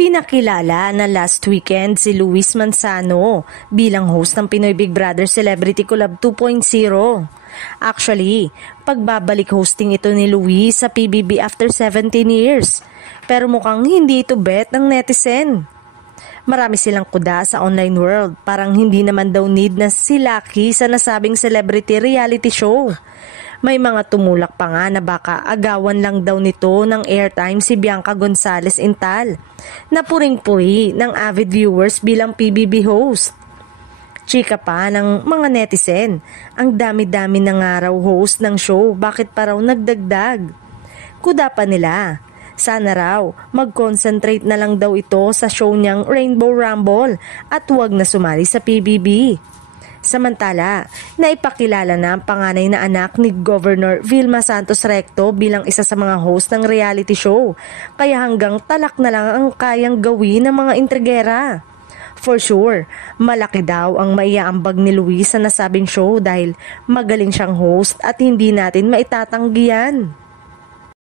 Pinakilala na last weekend si Luis Manzano bilang host ng Pinoy Big Brother Celebrity Collab 2.0. Actually, pagbabalik hosting ito ni Luis sa PBB after 17 years. Pero mukhang hindi ito bet ng netizen. Marami silang kuda sa online world, parang hindi naman daw need na si Lucky sa nasabing celebrity reality show. May mga tumulak pa nga na baka agawan lang daw nito ng airtime si Bianca Gonzalez Intal, na puring-puri ng avid viewers bilang PBB host. Chika pa ng mga netizen, ang dami-dami na nga raw host ng show, bakit pa raw nagdagdag? Kuda pa nila. Sana raw mag-concentrate na lang daw ito sa show niyang Rainbow Rumble at huwag na sumali sa PBB. Samantala, naipakilala na ang panganay na anak ni Governor Vilma Santos Recto bilang isa sa mga host ng reality show, kaya hanggang talak na lang ang kayang gawin ng mga intrigera. For sure, malaki daw ang maiaambag ni Luis sa nasabing show dahil magaling siyang host at hindi natin maitatanggihan.